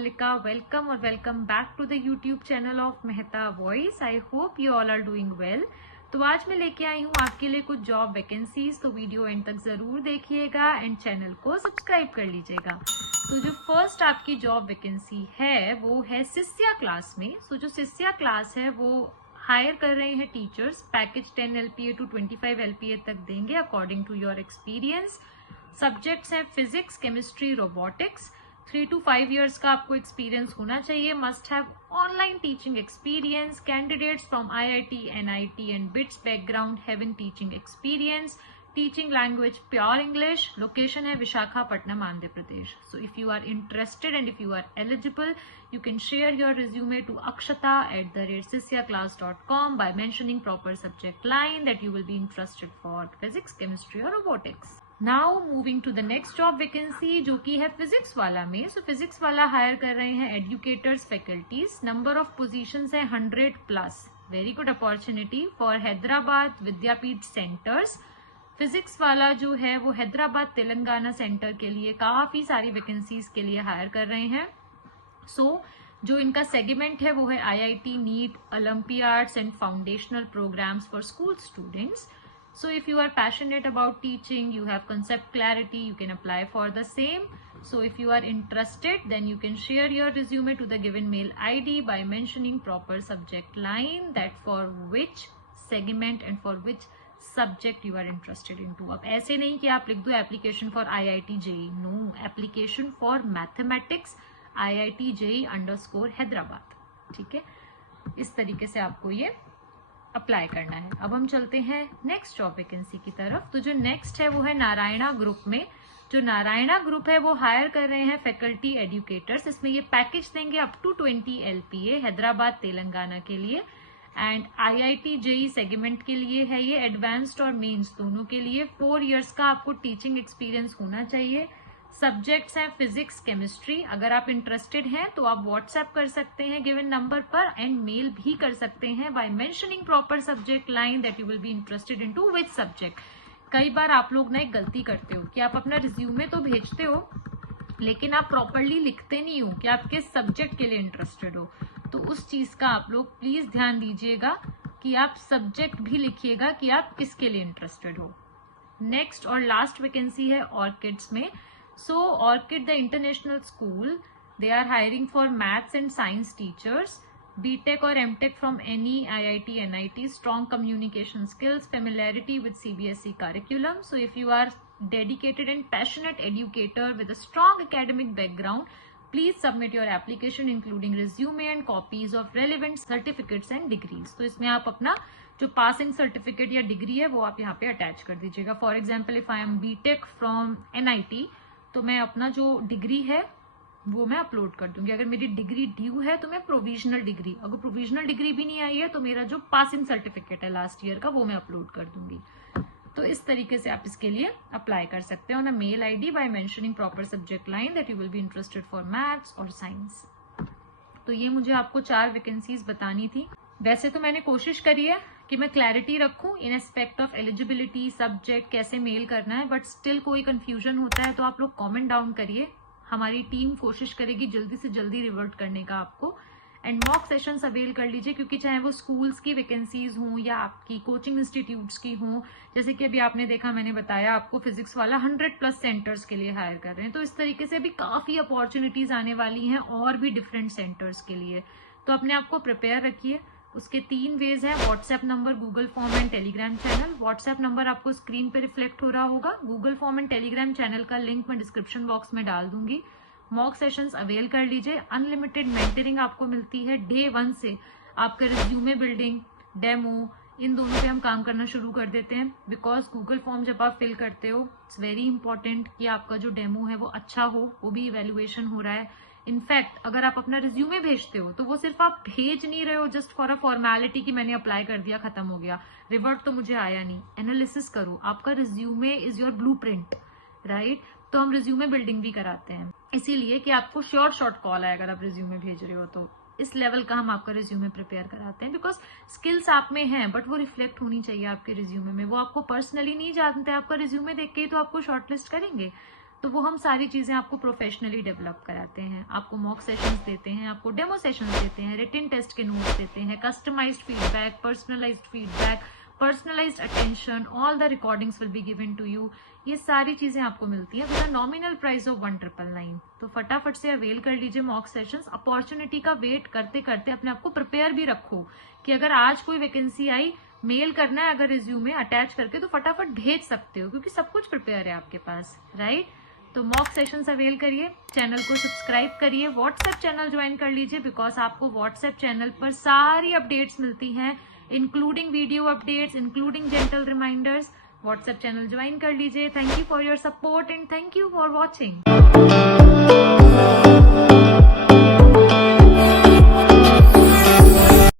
Niharika. Welcome or welcome back to the YouTube channel of Mehta Voice. I hope you all are doing well. तो आज मैं लेके आई हूँ आपके लिए कुछ जॉब वैकेंसीज, तो वीडियो एंड तक जरूर देखिएगा एंड चैनल को सब्सक्राइब कर लीजिएगा। तो जो फर्स्ट आपकी जॉब वैकेंसी है वो है सिस्या क्लास में। सो जो सिस्या क्लास है वो हायर कर रहे हैं teachers. Package 10 LPA to 25 LPA तक देंगे according to your experience. Subjects हैं physics, chemistry, robotics. 3 to 5 years का आपको एक्सपीरियंस होना चाहिए। Must have online teaching experience. Candidates from IIT, NIT and BITS background having teaching experience. Teaching language pure English. Location है Visakhapatnam, Andhra Pradesh. So if you are interested and if you are eligible, you can share your resume to akshata@sisyaclass.com by mentioning proper subject line that you will be interested for physics, chemistry or robotics. Now moving to the next job vacancy जो कि है physics वाला में। So physics वाला higher कर रहे हैं educators, faculties. Number of positions है 100+। Very good opportunity for Hyderabad Vidyapeeth centres. Physics वाला जो है वो हैदराबाद तेलंगाना सेंटर के लिए काफी सारी वैकेंसीज के लिए हायर कर रहे हैं। जो इनका सेगमेंट है वो है IIT, NEET, Olympiads and foundational programmes for school students. So if you are passionate about teaching, you have concept clarity, you can apply for the same. So if you are interested, then you can share your resume to the given mail ID by mentioning proper subject line that for which segment and for which subject you are interested into. अब ऐसे नहीं कि आप लिख दो application for IIT JEE. No, application for mathematics IIT JEE _ Hyderabad. ठीक है, इस तरीके से आपको ये अप्लाई करना है। अब हम चलते हैं नेक्स्ट जॉब वैकेंसी की तरफ। तो जो नेक्स्ट है वो है नारायणा ग्रुप में। जो नारायणा ग्रुप है वो हायर कर रहे हैं फैकल्टी एडुकेटर्स। इसमें ये पैकेज देंगे up to 20 LPA Hyderabad Telangana के लिए एंड IIT JEE सेगमेंट के लिए है ये। एडवांस्ड और मेंस दोनों के लिए 4 years का आपको टीचिंग एक्सपीरियंस होना चाहिए। सब्जेक्ट्स हैं फिजिक्स, केमिस्ट्री। अगर आप इंटरेस्टेड हैं तो आप व्हाट्सएप कर सकते हैं गिवन नंबर पर एंड मेल भी कर सकते हैं by mentioning proper subject line that you will be interested into which subject. कई बार आप लोग ना एक गलती करते हो कि आप अपना रिज्यूमे तो भेजते हो लेकिन आप प्रॉपरली लिखते नहीं हो कि आप किस सब्जेक्ट के लिए इंटरेस्टेड हो। तो उस चीज का आप लोग प्लीज ध्यान दीजिएगा कि आप सब्जेक्ट भी लिखिएगा कि आप किसके लिए इंटरेस्टेड हो। नेक्स्ट और लास्ट वैकेंसी है ऑर्किड्स में। So Orchid, the international school, they are hiring for maths and science teachers, BTech or MTech from any IIT, NIT, strong communication skills, familiarity with CBSE curriculum. So if you are dedicated and passionate educator with a strong academic background, please submit your application including resume and copies of relevant certificates and degrees. तो इसमें आप अपना जो passing certificate या degree है वो आप यहाँ पे अटैच कर दीजिएगा। For example if I am BTech from NIT तो मैं अपना जो डिग्री है वो मैं अपलोड कर दूंगी। अगर मेरी डिग्री ड्यू है तो मैं प्रोविजनल डिग्री, अगर प्रोविजनल डिग्री भी नहीं आई है तो मेरा जो पासिंग सर्टिफिकेट है लास्ट ईयर का वो मैं अपलोड कर दूंगी। तो इस तरीके से आप इसके लिए अप्लाई कर सकते हैं on a mail ID by mentioning proper subject line that you will be interested for maths और साइंस। तो ये मुझे आपको 4 वैकेंसीज बतानी थी। वैसे तो मैंने कोशिश करी है कि मैं क्लैरिटी रखूं इन एस्पेक्ट ऑफ एलिजिबिलिटी, सब्जेक्ट, कैसे मेल करना है, बट स्टिल कोई कंफ्यूजन होता है तो आप लोग कमेंट डाउन करिए। हमारी टीम कोशिश करेगी जल्दी से जल्दी रिवर्ट करने का आपको। एंड मॉक सेशंस अवेल कर लीजिए क्योंकि चाहे वो स्कूल्स की वैकेंसीज हों या आपकी कोचिंग इंस्टीट्यूट्स की हों, जैसे कि अभी आपने देखा, मैंने बताया आपको फिजिक्स वाला 100+ सेंटर्स के लिए हायर कर रहे हैं। तो इस तरीके से अभी काफी अपॉर्चुनिटीज आने वाली हैं और भी डिफरेंट सेंटर्स के लिए। तो अपने आप को प्रिपेयर रखिए। उसके 3 वेज है, WhatsApp number, Google form and Telegram channel. WhatsApp number आपको स्क्रीन पे रिफ्लेक्ट हो रहा होगा। Google form and Telegram channel का लिंक मैं डिस्क्रिप्शन बॉक्स में डाल दूंगी। मॉक सेशंस अवेल कर लीजिए। अनलिमिटेड मेंटरिंग आपको मिलती है डे 1 से। आपके रिज्यूमे बिल्डिंग, डेमो, इन दोनों पे हम काम करना शुरू कर देते हैं। बिकॉज गूगल फॉर्म जब आप फिल करते हो इट्स वेरी इंपॉर्टेंट कि आपका जो डेमो है वो अच्छा हो, वो भी इवेल्युएशन हो रहा है। इनफैक्ट अगर आप अपना रिज्यूमे भेजते हो तो वो सिर्फ आप भेज नहीं रहे हो जस्ट फॉर अ फॉर्मेलिटी कि मैंने अप्लाई कर दिया, खत्म हो गया, रिवर्ट तो मुझे आया नहीं। एनालिसिस करो, आपका resume is your blueprint, right? तो हम रिज्यूमे बिल्डिंग भी कराते हैं इसीलिए कि आपको शॉर्ट कॉल आए अगर आप रिज्यूमे भेज रहे हो। तो इस लेवल का हम आपका रिज्यूमे प्रिपेयर कराते हैं बिकॉज स्किल्स आप में हैं बट वो रिफ्लेक्ट होनी चाहिए आपके रिज्यूमे में। वो आपको पर्सनली नहीं जानते, आपका रिज्यूमे देख के ही तो आपको शॉर्टलिस्ट करेंगे। तो वो हम सारी चीजें आपको प्रोफेशनली डेवलप कराते हैं। आपको मॉक सेशंस देते हैं, आपको डेमो सेशंस देते हैं, रिटन टेस्ट के नोट्स देते हैं, customised feedback, personalised feedback, personalised attention, all the recordings will be given to you. ये सारी चीजें आपको मिलती है with a nominal price of 1999। तो फटाफट से अवेल कर लीजिए मॉक सेशंस। अपॉर्चुनिटी का वेट करते करते अपने आप को प्रिपेयर भी रखो कि अगर आज कोई वैकेंसी आई, मेल करना है अगर रिज्यूमे अटैच करके, तो फटाफट भेज सकते हो क्योंकि सब कुछ प्रिपेयर है आपके पास, राइट। तो मॉक सेशंस अवेल करिए, चैनल को सब्सक्राइब करिए, व्हाट्सएप चैनल ज्वाइन कर लीजिए बिकॉज आपको व्हाट्सएप चैनल पर सारी अपडेट्स मिलती हैं, including video updates, including gentle reminders. WhatsApp channel join कर लीजिए। Thank you for your support and thank you for watching.